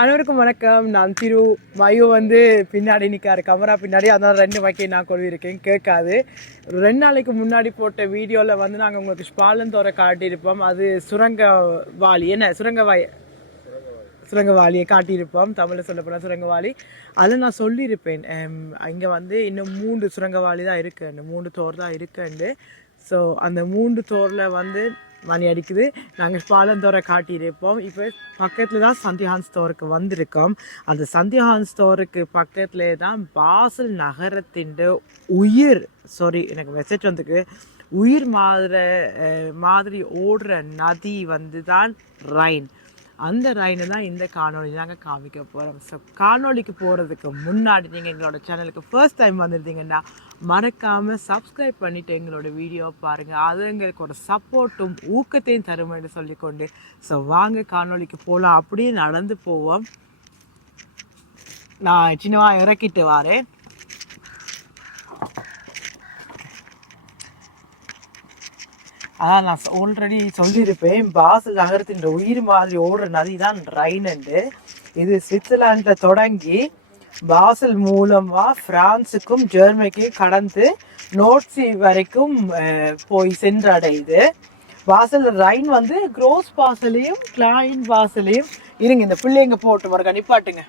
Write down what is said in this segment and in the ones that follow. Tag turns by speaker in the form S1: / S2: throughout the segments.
S1: அனைவருக்கும் வணக்கம். நான் திரு மயு வந்து பின்னாடி நிற்காரு கமரா பின்னாடி. அதனால் ரெண்டு வாக்கியை நான் கொள்விருக்கேன் கேட்காது. ரெண்டு நாளைக்கு முன்னாடி போட்ட வீடியோவில் வந்து நாங்கள் உங்களுக்கு ஸ்பாலந்தோரை காட்டியிருப்போம். அது சுரங்க வாலி என்ன? சுரங்கவாய். சுரங்கவாளியை காட்டியிருப்போம். தமிழில் சொல்லப்போனால் சுரங்க சுரங்கவாளி. அதில் நான் சொல்லியிருப்பேன். இங்கே வந்து இன்னும் மூன்று சுரங்கவாளி தான் இருக்குன்னு மூன்று தோர் தான் இருக்குன்னு ஸோ அந்த மூன்று தோரில் வந்து மணி அடிக்குது. நாங்கள் பாலந்தோரை காட்டியிருப்போம். இப்போ பக்கத்தில் தான் சந்தியான் ஸ்டோருக்கு வந்திருக்கோம். அந்த சந்தியான் ஸ்டோருக்கு பக்கத்துல தான் பாசல் நகரத்தின் உயிர் சாரி எனக்கு மெசேஜ் வந்துக்கு உயிர் மாதிரி மாதிரி ஓடுற நதி வந்து தான் ரைன் அந்த ரைனை தான் இந்த காணொளி நாங்கள் காமிக்க போகிறோம் ஸோ காணொளிக்கு போகிறதுக்கு முன்னாடி நீங்கள் எங்களோட சேனலுக்கு ஃபர்ஸ்ட் டைம் வந்திருந்தீங்கன்னா மறக்காமல் சப்ஸ்கிரைப் பண்ணிவிட்டு எங்களோட வீடியோ பாருங்கள் அது எங்களுக்கு ஒரு சப்போர்ட்டும் ஊக்கத்தையும் தருமென்று சொல்லிக்கொண்டு ஸோ வாங்க காணொளிக்கு போகலாம் அப்படியே நடந்து போவோம். நான் சின்னவா இறக்கிட்டு வரேன். அதான் நான் ஆல்ரெடி சொல்லியிருப்பேன். பாசல் நகரத்தின் உயிர் மாதிரி ஓடுற நதி தான் ரைனண்டு. இது சுவிட்சர்லாண்டில் தொடங்கி பாசல் மூலமாக பிரான்சுக்கும் ஜெர்மனிக்கும் கடந்து நோட்ஸி வரைக்கும் போய் சென்றடையுது. பாசல் ரைன் வந்து க்ரோஸ் பாசலையும் கிளாயின் பாசலையும் இருங்க இந்த பிள்ளைங்க போட்டு வர நிப்பாட்டுங்க.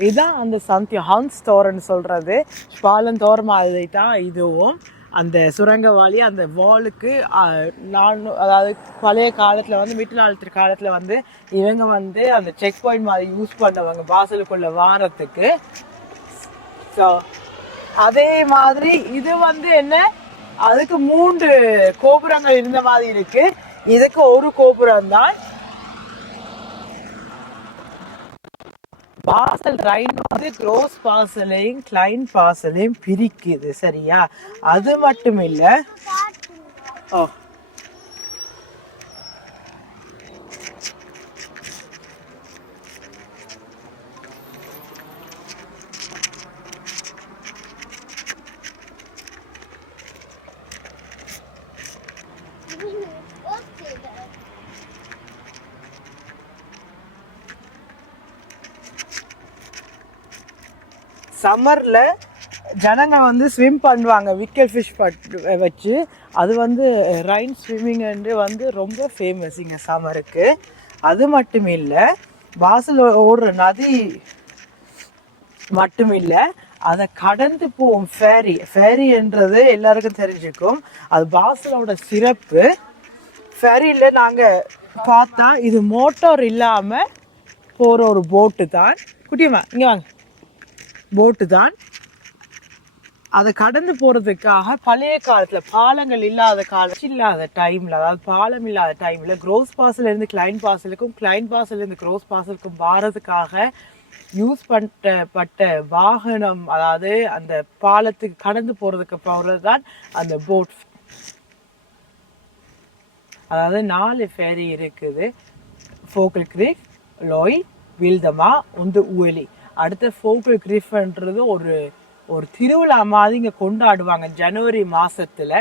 S1: இதுதான் அந்த சந்தி ஹான்ஸ் தோரன் சொல்கிறது பாலன் தோரமாக தான் இதுவும். அந்த சுரங்கவாளி அந்த வாலுக்கு நான் அதாவது பழைய காலத்தில் வந்து மிட்டு நாளத்து காலத்தில் வந்து இவங்க வந்து அந்த செக் பாயிண்ட் மாதிரி யூஸ் பண்ணவங்க வாசலுக்குள்ள வாரத்துக்கு. ஸோ அதே மாதிரி இது வந்து என்ன? அதுக்கு மூன்று கோபுரங்கள் இருந்த மாதிரி இருக்கு. இதுக்கு ஒரு கோபுரம் தான் பாசல் ரைன் வந்து க்ரோஸ் பாசலையும் கிளைன் பாசலையும் பிரிக்குது சரியா? அது மட்டும் இல்ல ஓ சம்மரில் ஜனங்க வந்து ஸ்விம் பண்ணுவாங்க. விக்கெட் ஃபிஷ் வச்சு. அது வந்து ரைன் ஸ்விம்மிங் வந்து ரொம்ப ஃபேமஸ் இங்கே சம்மருக்கு அது மட்டும் இல்லை வாசல் ஓடுற நதி மட்டும் இல்லை அதை கடந்து போகும் ஃபேரி ஃபேரின்றது எல்லாருக்கும் தெரிஞ்சுக்கும். அது பாசலோட சிறப்பு. ஃபேரியில் நாங்கள் பார்த்தா இது மோட்டார் இல்லாமல் போகிற ஒரு போட்டு தான். குட்டியம்மா இங்கே வாங்க. போட்டு தான் அதை கடந்து போகிறதுக்காக பழைய காலத்தில் பாலங்கள் இல்லாத காலம் இல்லாத டைமில் அதாவது பாலம் இல்லாத டைமில் க்ரோஸ் பாசல இருந்து கிளைன் பாசலுக்கும் கிளைன் பாசல இருந்து க்ரோஸ் பாசலுக்கும் வாரதுக்காக யூஸ் பண்ணப்பட்ட வாகனம் அதாவது அந்த பாலத்துக்கு கடந்து போகிறதுக்கு போகிறது தான் அந்த போட் அதாவது நாலு ஃபேரி இருக்குது. ஃபோக்கல் கிரீக் லோய் வில்தமா உந்து உவலி அடுத்த ஃபோக்கல் கிரீஃப்ன்றது ஒரு ஒரு திருவிழா மாதிரி இங்கே கொண்டாடுவாங்க ஜனவரி மாதத்தில்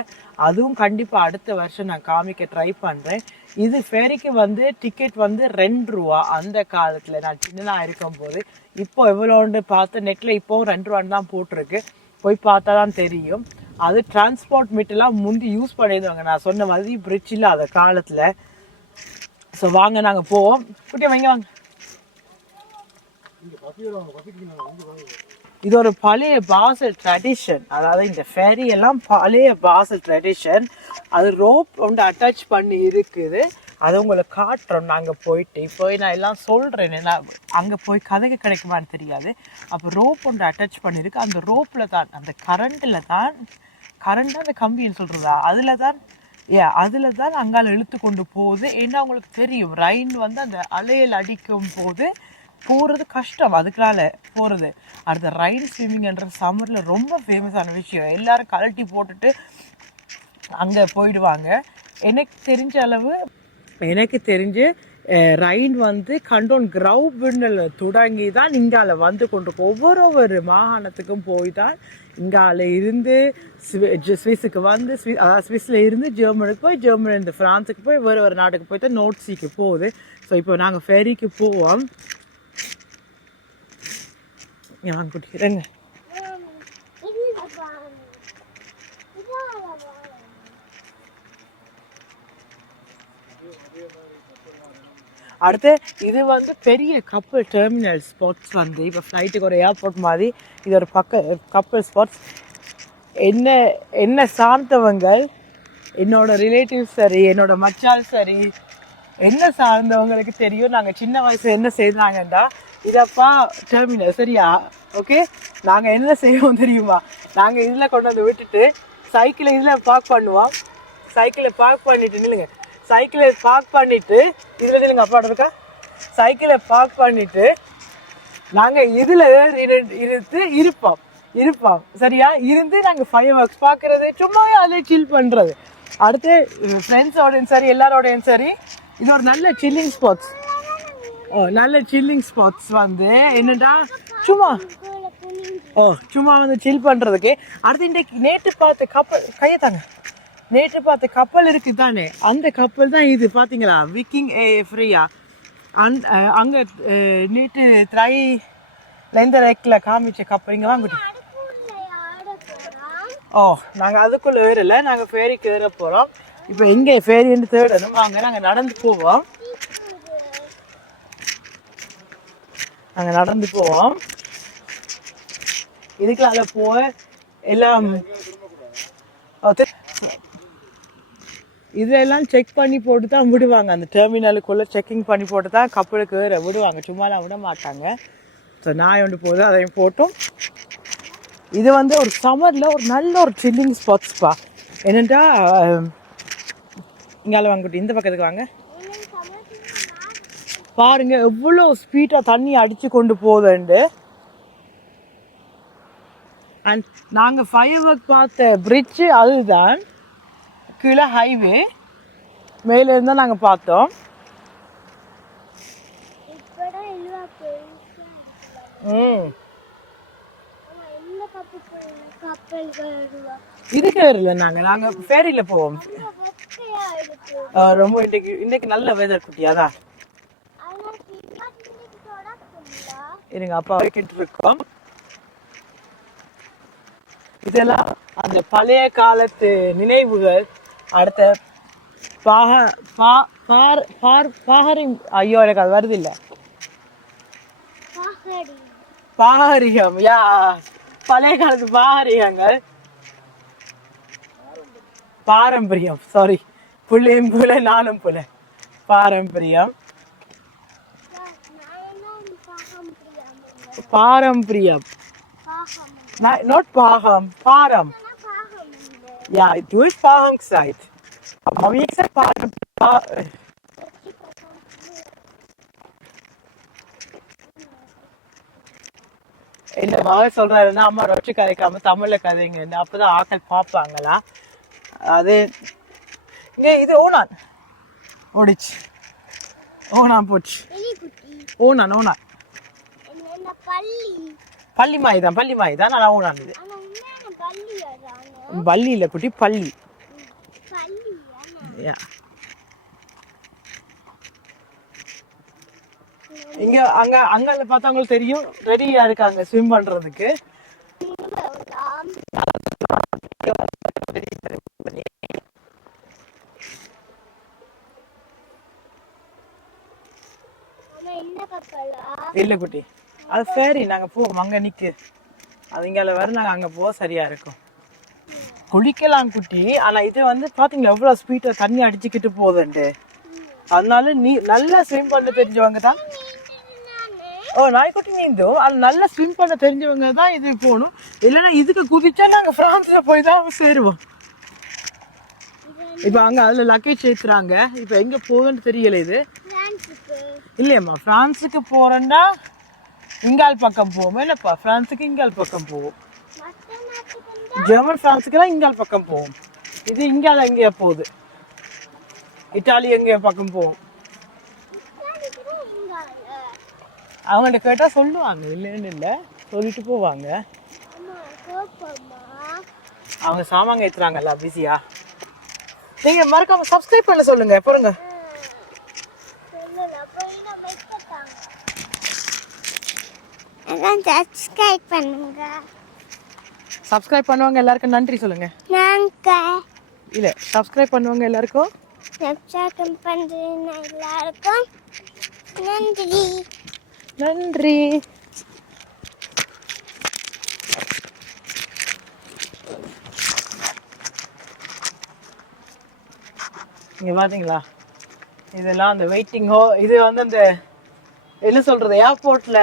S1: அதுவும் கண்டிப்பாக அடுத்த வருஷம் நான் காமிக்க ட்ரை பண்ணுறேன் இது ஃபேரிக்கு வந்து டிக்கெட் வந்து ரெண்டு ரூபா. அந்த காலத்தில் நான் சின்னதாக இருக்கும்போது. இப்போ எவ்வளோன்னு பார்த்து நெட்டில் இப்போ ரெண்டு ரூபான்னு தான் போட்டிருக்கு. போய் பார்த்தா தான் தெரியும். அது டிரான்ஸ்போர்ட் மீட்டெல்லாம் முந்தி யூஸ் பண்ணிடுவாங்க நான் சொன்ன மாதிரி பிரிட்ஜ் இல்லாத காலத்தில். ஸோ வாங்க நாங்கள் போவோம். குட்டியம் வாங்க வாங்க. இது ஒரு பழைய பாசல் ட்ரெடிஷன் அதாவது இந்த ஃபெரி எல்லாம் பழைய பாசல் ட்ரெடிஷன் அது ரோப் ஒன்று அட்டாச் பண்ணி இருக்குது. அது உங்களை காட்டுறோம். நாங்கள் போயிட்டு இப்போ நான் எல்லாம் சொல்கிறேன் நான் அங்கே போய் கதைக்கு கிடைக்குமான்னு தெரியாது. அப்போ ரோப் ஒன்று அட்டாச் பண்ணியிருக்கு. அந்த ரோப்பில் தான் அந்த கரண்ட்டில் தான் கரண்ட் அந்த கம்பின்னு சொல்கிறதா அதில் தான் ஏ அதில் தான் அங்கால இழுத்து கொண்டு போகுது. ஏன்னா உங்களுக்கு தெரியும் ரைன் வந்து அந்த அலையில் அடிக்கும் போது போகிறது கஷ்டம் அதுக்குனால போகிறது அடுத்த ரைன் ஸ்விம்மிங்ன்ற சம்மரில் ரொம்ப ஃபேமஸான விஷயம். எல்லாரும் கழட்டி போட்டுட்டு அங்கே போயிடுவாங்க. எனக்கு தெரிஞ்ச அளவு எனக்கு தெரிஞ்சு ரைன் வந்து கண்டோன் கிரவுபின்னல் தொடங்கி தான் இங்கால வந்து கொண்டு ஒவ்வொரு ஒவ்வொரு மாகாணத்துக்கும் போய் தான் இங்கால இருந்து ஸ்விஸுக்கு வந்து ஸ்வி- ஸ்விஸ்ல இருந்து ஜெர்மனுக்கு போய் ஜெர்மனி இருந்து பிரான்ஸுக்கு போய் வேறு ஒரு நாட்டுக்கு போய் தான் நோட்ஸிக்கு போகுது. ஸோ இப்போ நாங்கள் ஃபெரிக்கு போவோம். இங்க வாங்க அடுத்து இது வந்து பெரிய கப்பல் டெர்மினல் ஸ்பாட்ஸ் வந்து இப்போ ஃப்ளைட்டுக்கு ஒரு ஏர்போர்ட் மாதிரி இது ஒரு பக்க கப்பல் ஸ்பாட்ஸ் என்ன என்ன சார்ந்தவங்க என்னோட ரிலேட்டிவ்ஸ் சரி என்னோட மச்சால் சரி என்ன சார்ந்தவங்களுக்கு தெரியும் நாங்கள் சின்ன வயசு என்ன செய்தாங்கன்னா இதப்பா டெர்மினல் சரியா? ஓகே நாங்கள் என்ன செய்வோம் தெரியுமா? நாங்கள் இதில் கொண்டு வந்து விட்டுட்டு சைக்கிளை இதில் பார்க் பண்ணுவோம். சைக்கிளை பார்க் பண்ணிட்டு நில்லுங்க. சைக்கிளை பார்க் பண்ணிட்டு இதில் நில்லுங்க அப்பா இருக்கா? சைக்கிளை பார்க் பண்ணிட்டு நாங்கள் இதில் இருந்து இருப்போம். இருப்போம். சரியா? இருந்து நாங்கள் ஃபைவ் ஒர்க்ஸ் பார்க்குறது சும்மாவே அதே சில் பண்ணுறது அடுத்து ஃப்ரெண்ட்ஸோடையும் சரி எல்லாரோடையும் சரி இது ஒரு நல்ல சில்லிங் ஸ்பாட்ஸ் நல்ல சில்லிங் ஸ்பாட்ஸ் வந்து. என்னடா? சும்மா. ஓ சும்மா வந்து சில் பண்ணுறதுக்கு அடுத்து இன்றைக்கு நேற்று பார்த்த கப்பல் கையை தாங்க. நேற்று பார்த்த கப்பல் இருக்குது தானே? அந்த கப்பல் தான் இது பார்த்தீங்களா விக்கிங் ஏ ஃப்ரீயா அந் அங்கே நேற்று த்ரை லைந்த ரேக்கில் காமிச்ச கப்பல் இங்கே வாங்கிட்டு ஓ நாங்கள் அதுக்குள்ளே ஏறலை. நாங்கள் ஃபேரிக்கு ஏற போகிறோம் இப்போ எங்கே ஃபேரின்னு தேடணும். அங்கே நாங்கள் நடந்து போவோம். நாங்கள் நடந்து போவோம். இதுக்கு அதில் போக எல்லாம் இதில் எல்லாம் செக் பண்ணி போட்டு தான் விடுவாங்க. அந்த டெர்மினலுக்குள்ளே செக்கிங் பண்ணி போட்டு தான் கப்பலுக்கு வேறு விடுவாங்க. சும்மாலாம் விட மாட்டாங்க. ஸோ நான் ஒன்று போகுது அதையும் போட்டும். இது வந்து ஒரு சம்மரில் ஒரு நல்ல ஒரு சில்லிங் ஸ்பாட்ஸ்ப்பா என்னட்டா இங்கே வாங்கிட்டு இந்த பக்கத்துக்கு வாங்க. பாருங்க எவ்வளோ ஸ்பீடாக தண்ணி அடிச்சு கொண்டு போகுதுண்டு. அண்ட் நாங்கள் ஃபயர் ஒர்க் பார்த்த பிரிட்ஜு அதுதான். கீழே ஹைவே மேலே இருந்தால் நாங்கள் பார்த்தோம். ம். இதுக்கு வரல நாங்கள் நாங்கள் ஃபேரியில் போவோம். ரொம்ப இன்னைக்கு இன்னைக்கு நல்ல வெதர் குட்டி அதான் அப்பா வைக்கிட்டு இருக்கோம் இதெல்லாம் அந்த பழைய காலத்து நினைவுகள். அடுத்த பாக பா பார் பார் பாகரி ஐயோ எனக்கு அது வருது இல்லை பாகரிகம் யா பழைய காலத்து பாகரிகங்கள். பாரம்பரியம் சாரி புள்ளையும் புல நானும் புல. பாரம்பரியம். பாரம்பரியம். நாட் பாகம் பாரம். Ja, du hast Paarung gesagt. Aber wie gesagt, Paarung. Pa என்ன மகள் சொல்றாருன்னா அம்மா ரொட்டி கதைக்காம தமிழ்ல கதைங்க. அப்பதான் ஆக்கள் பார்ப்பாங்களா? அது இங்க இது ஓனான். ஓடிச்சு. ஓனான் போச்சு. ஓனான் ஓனான்.
S2: பள்ளி.
S1: பள்ளி மாய் தான் பள்ளி மாய் தான் நான்
S2: உண்மையான பள்ளி
S1: இல்ல குட்டி பள்ளி. இங்க அங்க அங்க பார்த்தா உங்களுக்கு தெரியும். ரெடியா இருக்காங்க ஸ்விம் பண்றதுக்கு. இல்ல குட்டி. அது சரி நாங்க போவோம். அங்க நிக்கு. அது இங்கால வர நாங்க அங்க போக சரியா இருக்கும். குளிக்கலாம் குட்டி. ஆனா இது வந்து பாத்தீங்களா எவ்வளவு ஸ்பீடா தண்ணி அடிச்சுக்கிட்டு போகுதுன்ட்டு. அதனால நீ நல்லா ஸ்விம் பண்ண தெரிஞ்சவங்க தான். ஓ நாய்க்குட்டி நீந்தும். அது நல்லா ஸ்விம் பண்ண தெரிஞ்சவங்க தான் இது போகணும். இல்லைன்னா இதுக்கு குதிச்சா நாங்க பிரான்ஸ்ல போய் தான் சேருவோம். இப்போ அங்க அதுல லக்கேஜ் ஏத்துறாங்க. இப்போ எங்க போகுதுன்னு தெரியல இது. இல்லையம்மா பிரான்ஸுக்கு போறேன்னா இங்கால் பக்கம் போவோம்? என்னப்பா பிரான்ஸுக்கு இங்கால் பக்கம் போவோம். ஜெர்மன் பிரான்ஸுக்கெல்லாம் இங்கால் பக்கம் போவோம். இது இங்கால எங்கேயா போகுது. இட்டாலி எங்கேயா பக்கம் போவோம். அவங்கள்ட்ட கேட்டால் சொல்லுவாங்க இல்லைன்னு இல்லை. சொல்லிட்டு போவாங்க. அவங்க சாமான் ஏத்துறாங்கல்ல பிஸியா நீங்கள் மறக்காம சப்ஸ்கிரைப் பண்ண சொல்லுங்க பாருங்க
S2: அதான் சப்ஸ்கிரைப் பண்ணுங்க.
S1: சப்ஸ்கிரைப் பண்ணுவாங்க எல்லாருக்கும் நன்றி சொல்லுங்க.
S2: நாங்க
S1: இல்ல சப்ஸ்கிரைப் பண்ணுவாங்க எல்லாருக்கும்
S2: சப்ஸ்கிரைப் பண்ணுறேன் எல்லாருக்கும் நன்றி.
S1: நன்றி. இங்க பாத்தீங்களா? இதெல்லாம் அந்த வெயிட்டிங் ஹோ இது வந்து அந்த என்ன சொல்றது ஏர்போர்ட்ல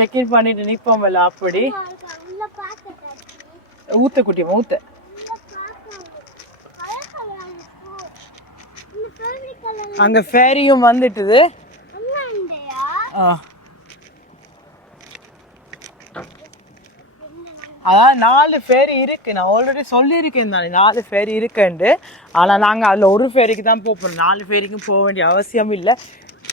S1: செக் இன் பண்ணிட்டு நிப்போம்ல அப்படி? ஊத்த குட்டியம்மா ஊத்த. அங்க ஃபேரியும் வந்துட்டுது. அதான் நாலு ஃபேரி இருக்கு. நான் ஆல்ரெடி சொல்லியிருக்கேன் தானே நாலு ஃபேரி இருக்குண்டு ஆனா நாங்க அதுல ஒரு ஃபேரிக்கு தான் போக போறோம். நாலு ஃபேரிக்கும் போக வேண்டிய அவசியம் இல்லை.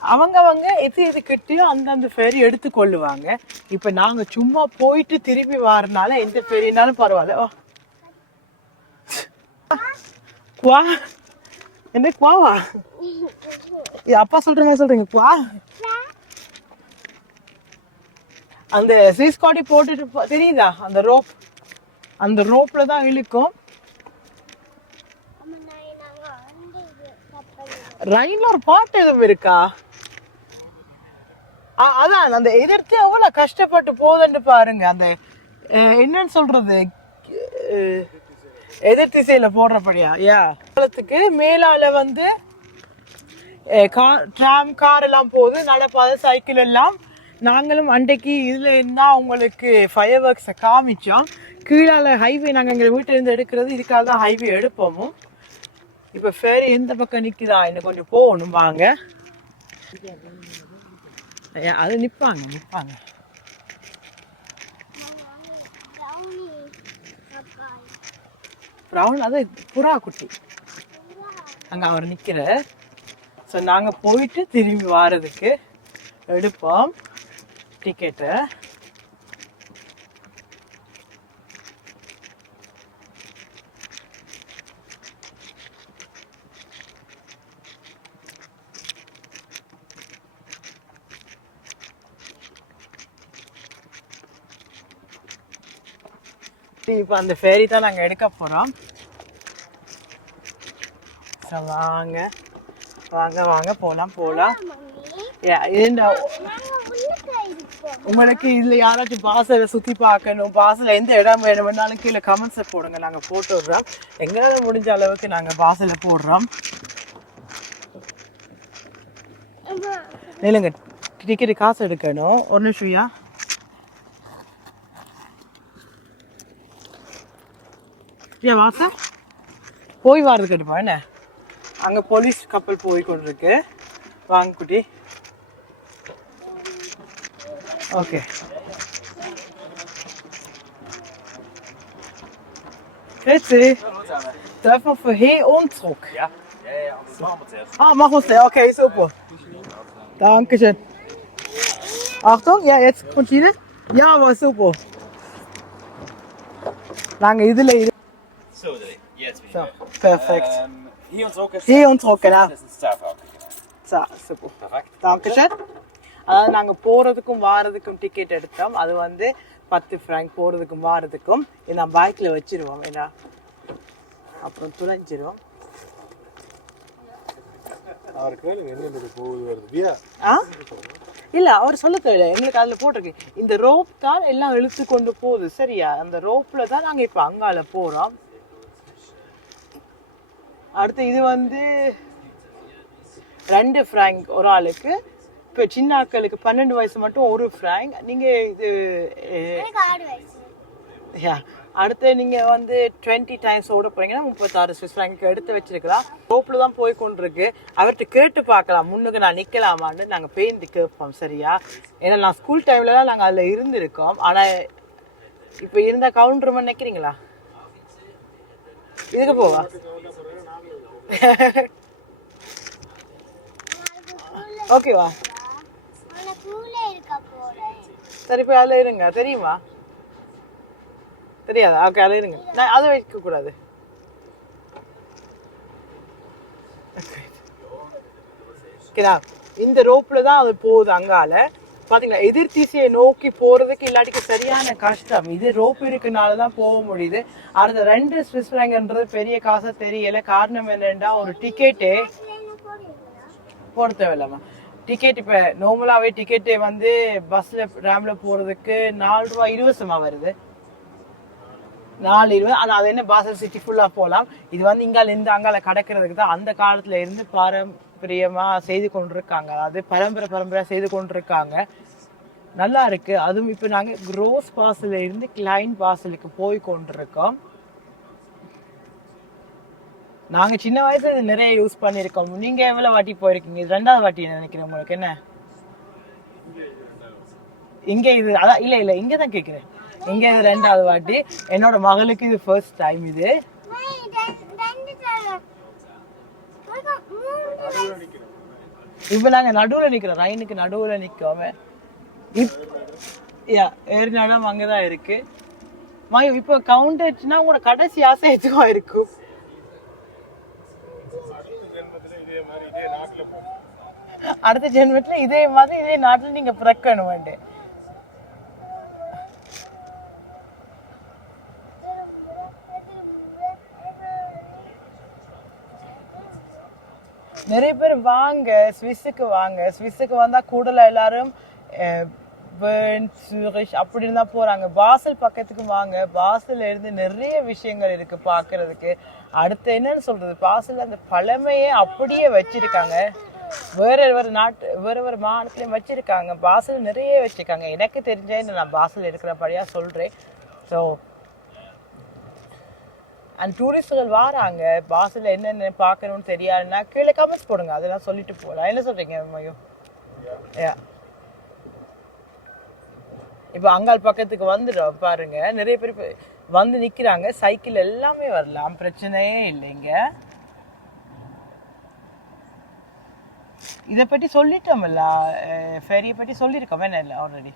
S1: அவங்க அவங்க எது எது கிட்டயோ அந்தந்த ஃபேரி எடுத்து கொள்ளுவாங்க இப்ப நாங்க சும்மா போயிட்டு திருப்பி வரனால எந்த ஃபேரினாலும் பரவாயில்ல. வா. குவா. என்ன குவாவா? அப்பா சொல்ற மாதிரி சொல்றீங்க. குவா. அந்த சீஸ்காடி போட்டுட்டு தெரியுதா? அந்த ரோப். அந்த ரோப்ல தான் இழுக்கும். ரயில்ல ஒரு பாட்டு எதுவும் இருக்கா? அதான் அந்த எதிர்த்து எவ்வளவு கஷ்டப்பட்டு போகுதுன்னு பாருங்க. அந்த என்னன்னு சொல்றது? எதிர் திசையில போடுறபடியா? யா. காலத்துக்கு மேலால வந்து ட்ராம் கார் எல்லாம் போகுது. நடப்பாதை சைக்கிள் எல்லாம். நாங்களும் அன்றைக்கு இதில் இருந்தால் உங்களுக்கு ஃபயர் ஒர்க்ஸை காமிச்சோம். கீழால ஹைவே நாங்கள் எங்கள் வீட்டிலேருந்து எடுக்கிறது இதுக்காக தான் ஹைவே எடுப்போமும் இப்போ ஃபேரி எந்த பக்கம் நிற்குதா இன்னும் கொஞ்சம் போகணும் வாங்க. அது நிப்பாங்க நிப்பாங்க. ப்ரௌன் அது புறா குட்டி. அங்க அவர் நிக்கிற ஸோ நாங்க போயிட்டு திரும்பி வாரதுக்கு எடுப்போம் டிக்கெட்டை இப்போ அந்த ஃபேரி தான் நாங்கள் எடுக்க போகிறோம் ஸோ வாங்க. வாங்க வாங்க போகலாம் போகலாம்
S2: இருப்போம்
S1: உங்களுக்கு இதில் யாராச்சும் பாசலை சுற்றி பார்க்கணும் பாசல எந்த இடம் வேணும்னாலும் கீழே கமெண்ட்ஸை போடுங்க. நாங்கள் போட்டு விடுறோம் எங்களால் முடிஞ்ச அளவுக்கு நாங்கள் பாசலை போடுறோம். இல்லைங்க டிக்கெட்டு காசு எடுக்கணும். ஒரு நிமிஷம்யா ஏன் வாசா போய் வாரதுக்கு எடுப்பா என்ன அங்கே போலீஸ் கப்பல் போய் கொண்டிருக்கு வாங்க குட்டி okay Grüezi. Dürfen wir für hin und zurück?
S3: Ja, ja, ja, das machen wir zuerst.
S1: Ah, machen wir es. Okay, super. Dankeschön. Achtung, ja, jetzt Continue. Ja, aber super. Lange இதுல perfekt.
S3: Ähm, hier und zurück ist
S1: Hier und zurück, genau.
S3: das ist.
S1: So, super.
S3: Perfekt.
S1: Dankeschön. அதாவது நாங்கள் போகிறதுக்கும் வாரதுக்கும் ticket எடுத்தோம் அது வந்து பத்து Frank போகிறதுக்கும் வாரதுக்கும் இதை நான் பைக்கில் வச்சிருவோம் ஏன்னா அப்புறம் துளைஞ்சிரும் இல்ல அவர் சொல்ல தெரியல எங்களுக்கு அதுல போட்டிருக்கு இந்த ரோப் தான் எல்லாம் இழுத்து கொண்டு போகுது சரியா அந்த ரோப்ல தான் நாங்க இப்ப அங்கால போறோம் அடுத்து இது வந்து ரெண்டு ஃப்ராங்க் ஒரு ஆளுக்கு. இப்போ சின்ன ஆட்களுக்கு பன்னெண்டு வயசு மட்டும் ஒரு ஃப்ராங்க் நீங்க இது யா அடுத்து நீங்க வந்து டுவெண்ட்டி டைம்ஸ் ஓட போறீங்கன்னா முப்பத்தாறு ஸ்விஸ் ஃப்ராங்க் எடுத்து வச்சிருக்கலாம். ரோப்ல தான் போய் கொண்டிருக்கு. அவர்கிட்ட கேட்டு பார்க்கலாம். முன்னுக்கு நான் நிக்கலாமான்னு நாங்க பேருந்து கேட்போம் சரியா? ஏன்னா நான் ஸ்கூல் டைம்லலாம் நாங்க அதுல இருந்திருக்கோம். ஆனா இப்ப இருந்தா கவுண்டர் நினைக்கிறீங்களா? இதுக்கு போவா? ஓகேவா சரி போய் அதில் இருங்க. தெரியுமா? தெரியாதா? ஓகே அதில் இருங்க. நான் அதை வைக்க கூடாது. ஓகேடா இந்த ரோப்ல தான் அது போகுது அங்கால. பாத்தீங்களா? எதிர் திசையை நோக்கி போறதுக்கு இல்லாட்டிக்கு சரியான கஷ்டம். இது ரோப் இருக்கனால தான் போக முடியுது. அடுத்த ரெண்டு ஸ்விஸ் ஃப்ராங்க்ன்றது பெரிய காசா தெரியல. காரணம் என்னென்னா ஒரு டிக்கெட்டு போட தேவையில்லாமா டிக்கெட் இப்போ நார்மலாகவே டிக்கெட்டு வந்து பஸ்ஸில் ரேமில் போகிறதுக்கு நாலு ரூபா இருபதுமா வருது. நாலு இருபது அது அது என்ன பாசல் சிட்டி ஃபுல்லாக போகலாம் இது வந்து இங்கால இருந்து அங்கால கடக்கிறதுக்கு தான் அந்த காலத்துல இருந்து பாரம்பரியமாக செய்து கொண்டிருக்காங்க. அதாவது பரம்பரை பரம்பரையாக செய்து கொண்டிருக்காங்க. நல்லா இருக்கு. அதுவும் இப்போ நாங்கள் க்ரோஸ் பாசல இருந்து கிளைன் பாசலுக்கு போய் கொண்டிருக்கோம். நாங்கள் சின்ன வயசுல இது நிறைய யூஸ் பண்ணியிருக்கோம். நீங்க எவ்வளோ வாட்டி போயிருக்கீங்க? இது ரெண்டாவது வாட்டி நினைக்கிறேன் உங்களுக்கு. என்ன? இங்கே இது அதான் இல்லை இல்லை இங்கே தான் கேட்குறேன் இங்கே இது ரெண்டாவது வாட்டி. என்னோட மகளுக்கு இது ஃபர்ஸ்ட் டைம் இது. இப்போ நாங்க நடுவுல நிக்கிறோம் ரயினுக்கு நடுவுல நிக்கோம இப் யா ஏறினாலும் அங்கதான் இருக்கு. மாயு இப்ப கவுண்ட் ஆச்சுன்னா உங்களோட கடைசி ஆசை எதுவா இருக்கும்? அடுத்த ஜென்மத்துல இதே மாதிரி இதே நாட்டுல நீங்க பிறக்கணும் வேண்டு. நிறைய பேர் வாங்க ஸ்விஸ்ஸுக்கு வாங்க. ஸ்விஸ்ஸுக்கு வந்தால் கூடல எல்லாரும் அஹ், பெர்ன், சூரிச் அப்படி இருந்தா பாசல் பக்கத்துக்கு வாங்க. பாசல்ல இருந்து நிறைய விஷயங்கள் இருக்குது பார்க்குறதுக்கு. அடுத்து என்னன்னு சொல்றது? பாசலில் அந்த பழமையே அப்படியே வச்சிருக்காங்க. வேற ஒரு நாட்டு வேற ஒரு மாநிலத்திலையும் வச்சிருக்காங்க. பாசல் நிறைய வச்சிருக்காங்க. எனக்கு தெரிஞ்ச நான் பாசல் இருக்கிறபடியா சொல்கிறேன் ஸோ அண்ட் டூரிஸ்டுகள் வராங்க. பாஸ்ல என்னென்ன பார்க்கணும்னு தெரியாதுன்னா கீழே கமெண்ட்ஸ் போடுங்க. அதெல்லாம் சொல்லிட்டு போகலாம் என்ன சொல்றீங்க மயோ யா இப்போ அங்கால் பக்கத்துக்கு வந்துடும் பாருங்க. நிறைய பேர் வந்து நிற்கிறாங்க சைக்கிள் எல்லாமே வரலாம். பிரச்சனையே இல்லைங்க. இதை பற்றி சொல்லிட்டோம்ல ஃபெரியை பற்றி சொல்லியிருக்கோம்? என்ன இல்லை ஆல்ரெடி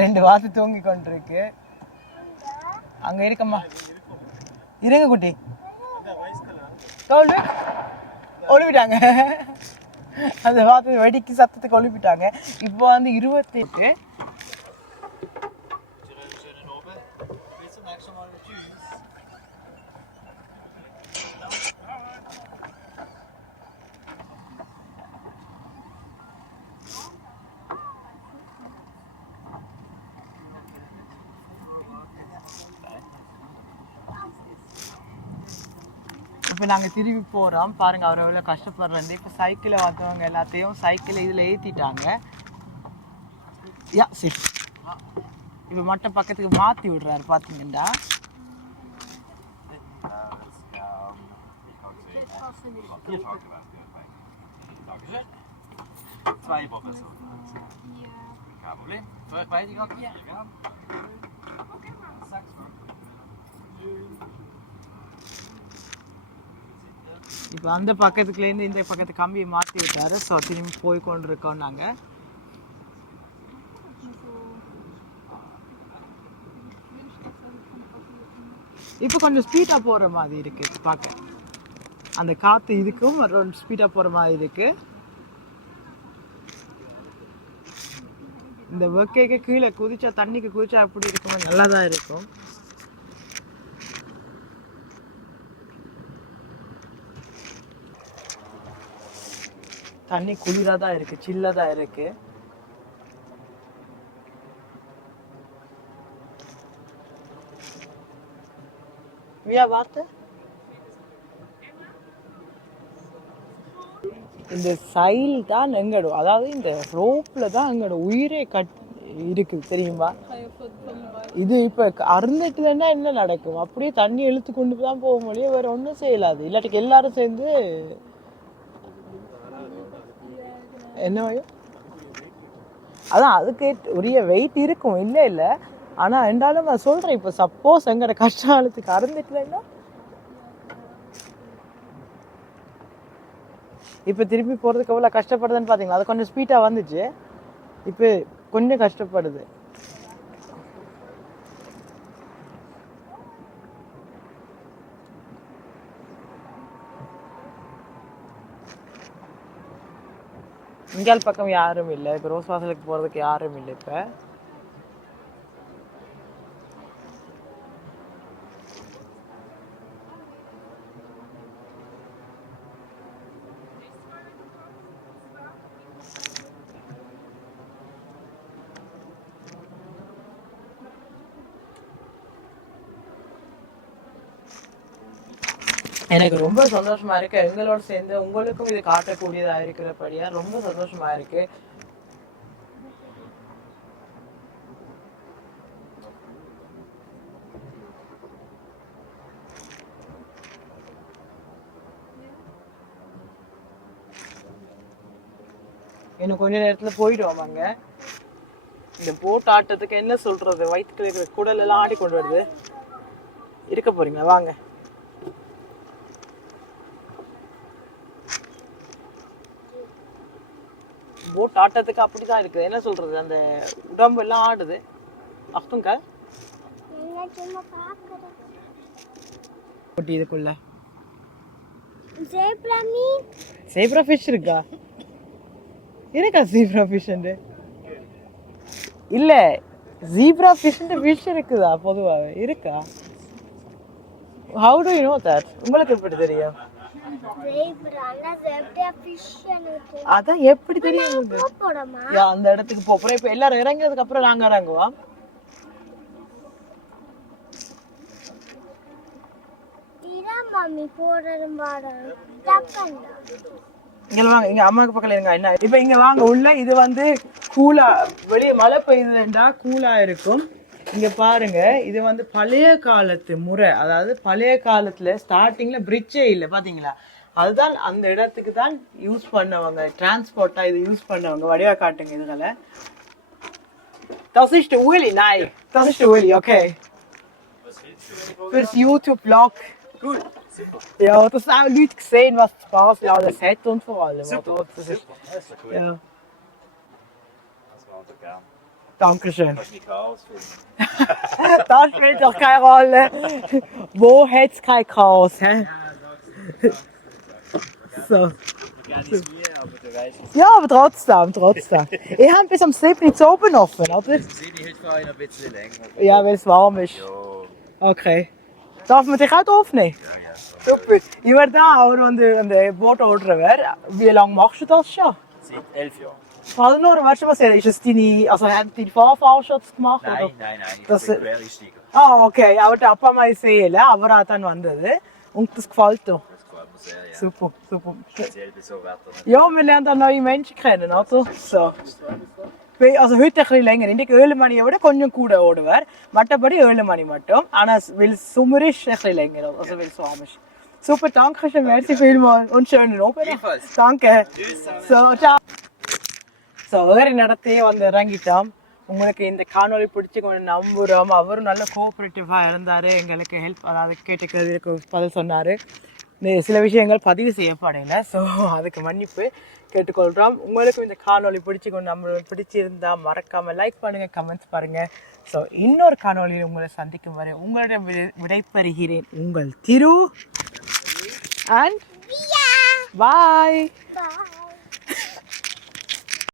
S1: ரெண்டு வாத்து தூங்கி கொண்டிருக்கு. அங்க இருக்கம்மா. இருங்க குட்டி. தோல்வி ஒழுவிட்டாங்க அந்த வார்த்தை வெடிக்கு சத்தத்துக்கு ஒழுவிட்டாங்க இப்போ வந்து இருபத்தி எட்டு இப்போ நாங்கள் திரும்பி போகிறோம் பாருங்கள் அவர் எவ்வளோ கஷ்டப்படுறது இப்போ சைக்கிளை வந்தவங்க எல்லாத்தையும் சைக்கிளை இதில் ஏற்றிட்டாங்க யா சரி இப்போ மட்டும் பக்கத்துக்கு மாற்றி விடுறாரு பார்த்தீங்கன்னா
S3: Zwei Wochen. Kein Problem. Soll ich beide gerade? Ja.
S1: இப்போ அந்த பக்கத்துக்குலேருந்து இந்த பக்கத்து கம்பியை மாற்றி விட்டாரு. ஸோ திரும்பி போய் கொண்டு இருக்கோம் நாங்கள் இப்போ கொஞ்சம் ஸ்பீடாக போகிற மாதிரி இருக்கு. பார்க்க அந்த காற்று இதுக்கும் ஒரு ஸ்பீடாக போகிற மாதிரி இருக்கு. இந்த ஒர்க்கேக்கு கீழே குதிச்சா தண்ணிக்கு குதிச்சா எப்படி இருக்கும் நல்லா தான் இருக்கும். தண்ணி குளிராக தான் இருக்கு சில்லாக தான் இருக்கு. வியா இந்த சைல் தான் எங்கடும் அதாவது இந்த ரோப்ல தான் எங்களோட உயிரே கட் இருக்குது தெரியுமா? இது இப்ப அருந்துட்டுதுன்னா என்ன நடக்கும்? அப்படியே தண்ணி இழுத்து கொண்டு தான் போக முடியும் வேற ஒன்றும் செய்யலாது. இல்லாட்டிக்கு எல்லாரும் சேர்ந்து என்ன அதான் அதுக்கு உரிய வெயிட் இருக்கும். இல்லை இல்லை. ஆனால் என்றாலும் நான் சொல்கிறேன் இப்போ சப்போஸ் எங்கட கஷ்ட காலத்துக்கு அருந்துட்டுலன்னா இப்போ திருப்பி போகிறதுக்கு எவ்வளோ கஷ்டப்படுதுன்னு பார்த்தீங்களா அது கொஞ்சம் ஸ்பீடாக வந்துச்சு. இப்போ கொஞ்சம் கஷ்டப்படுது. இங்கால் பக்கம் யாரும் இல்லை. இப்போ ரோஸ் வாசலுக்கு போகிறதுக்கு யாரும் இல்லை இப்போ. எனக்கு ரொம்ப சந்தோஷமா இருக்கு. எங்களோட சேர்ந்து உங்களுக்கும் இது காட்டக்கூடியதா இருக்கிறபடியா ரொம்ப சந்தோஷமா இருக்கு. இன்னும் கொஞ்ச நேரத்துல போயிடுவோம் அங்க. இந்த போட் ஆட்டத்துக்கு என்ன சொல்றது? வயிற்றுல இருக்கிற குடல் எல்லாம் ஆடி கொண்டு வருது. இருக்க போறீங்க வாங்க. போட் ஆட்டத்துக்கு அப்படிதான் இருக்குது என்ன சொல்றது? அந்த உடம்பு எல்லாம் ஆடுது
S2: பார்க்குறேன்
S1: குட்டி இதுக்குள்ள
S2: ஜேப்ரா மீன்
S1: சீப்ரா ஃபிஷ் இருக்கா? இருக்கா சீப்ரா ஃபிஷ் இல்ல ஜீப்ரா ஃபிஷ் ஃபிஷ் இருக்குதா பொதுவாகவே இருக்கா? How do you know that உங்களுக்கு எப்படி தெரியும்? அதான் எப்படி தெரியும் அந்த இடத்துக்கு போறோம் இப்ப எல்லாரும் இறங்கினதுக்கு அப்புறம் நாங்க இறங்குவோம். இங்க வாங்க. இங்க அம்மாக்கு பக்கத்துல இருங்க. என்ன? இப்ப இங்க வாங்க. உள்ள இது வந்து கூலா வெளியே மழை பெய்யுதுண்டா கூலா இருக்கும். இங்க பாருங்க இது வந்து பழைய காலத்து முறை அதாவது பழைய காலத்துல ஸ்டார்டிங்ல பிரிட்ஜே இல்லை பாத்தீங்களா அதுதான் அந்த இடத்துக்கு தான் யூஸ் பண்ணவங்க டிரான்ஸ்போர்ட்டா இது யூஸ் பண்ணவங்க வடிவா காட்டுங்க இதுகளை Das ist der Uli, nein. Das ist der Uli, okay. Fürs YouTube-Blog.
S3: Gut.
S1: Ja, dass auch Leute sehen, was Basel alles hat und vor allem. Oder? Das ist,
S3: Das ist cool.
S1: ja.
S3: Das war unter gern.
S1: Dankeschön.
S3: Kannst du filmen?
S1: Das spielt doch keine Rolle. Wo hat es kein Chaos? Hä? So.
S3: Gerne ist mir, aber du weißt es.
S1: Ja, aber trotzdem, trotzdem. Ich habe bis am 7. Uhr oben offen, oder?
S3: Sehe ich heute vorhin ein bisschen länger.
S1: Ja, weil es warm ist. Okay. Darf man dich auch drauf nehmen?
S3: Ja, ja.
S1: Super. Ich werde da auch an der, an der Boot ordern. Wie lange machst du das schon?
S3: Seit elf Jahren.
S1: Also nur, weißt du was, ist es deine, also haben deine Vorfahren gemacht?
S3: Nein,
S1: oder?
S3: nein, nein, ich
S1: das,
S3: bin Quereinsteiger.
S1: Ah, okay, aber der Papa meine Seele, aber auch dann wandern, eh? Und das gefällt dir?
S3: Das gefällt mir sehr, ja.
S1: Super, super.
S3: Speziell bei so Wetter.
S1: Ja, wir lernen dann neue Menschen kennen, oder? So. also heute ein bisschen länger. ఇంటికి ఏళ్ళు money కూడా కొంచెం కూడా ఓడవారు మట్టబడి ఏళ్ళు మనీ మట్టం ఆనా will summerisch ein bisschen länger, also will swamisch. Super, danke schön, merci vielmals und schönen Abend. Danke. So, ciao. So ஏறி நடத்தையே வந்து இறங்கிட்டோம். உங்களுக்கு இந்த காணொளி பிடிச்சி கொஞ்சம் நம்புகிறோம் அவரும் நல்ல கோஆப்ரேட்டிவாக இருந்தார். எங்களுக்கு ஹெல்ப் அதாவது கேட்ட கேள்விக்கு பதில் சொன்னார். சில விஷயங்கள் பதிவு செய்யப்படையில ஸோ அதுக்கு மன்னிப்பு கேட்டுக்கொள்கிறோம் உங்களுக்கும் இந்த காணொளி பிடிச்சி கொண்டு நம்ம பிடிச்சிருந்தா மறக்காமல் லைக் பண்ணுங்கள் கமெண்ட்ஸ் பாருங்கள் ஸோ இன்னொரு காணொளியில் உங்களை சந்திக்கும் வரை உங்களிடம் விடை- விடைபெறுகிறேன். உங்கள் திரு அண்ட் பாய்.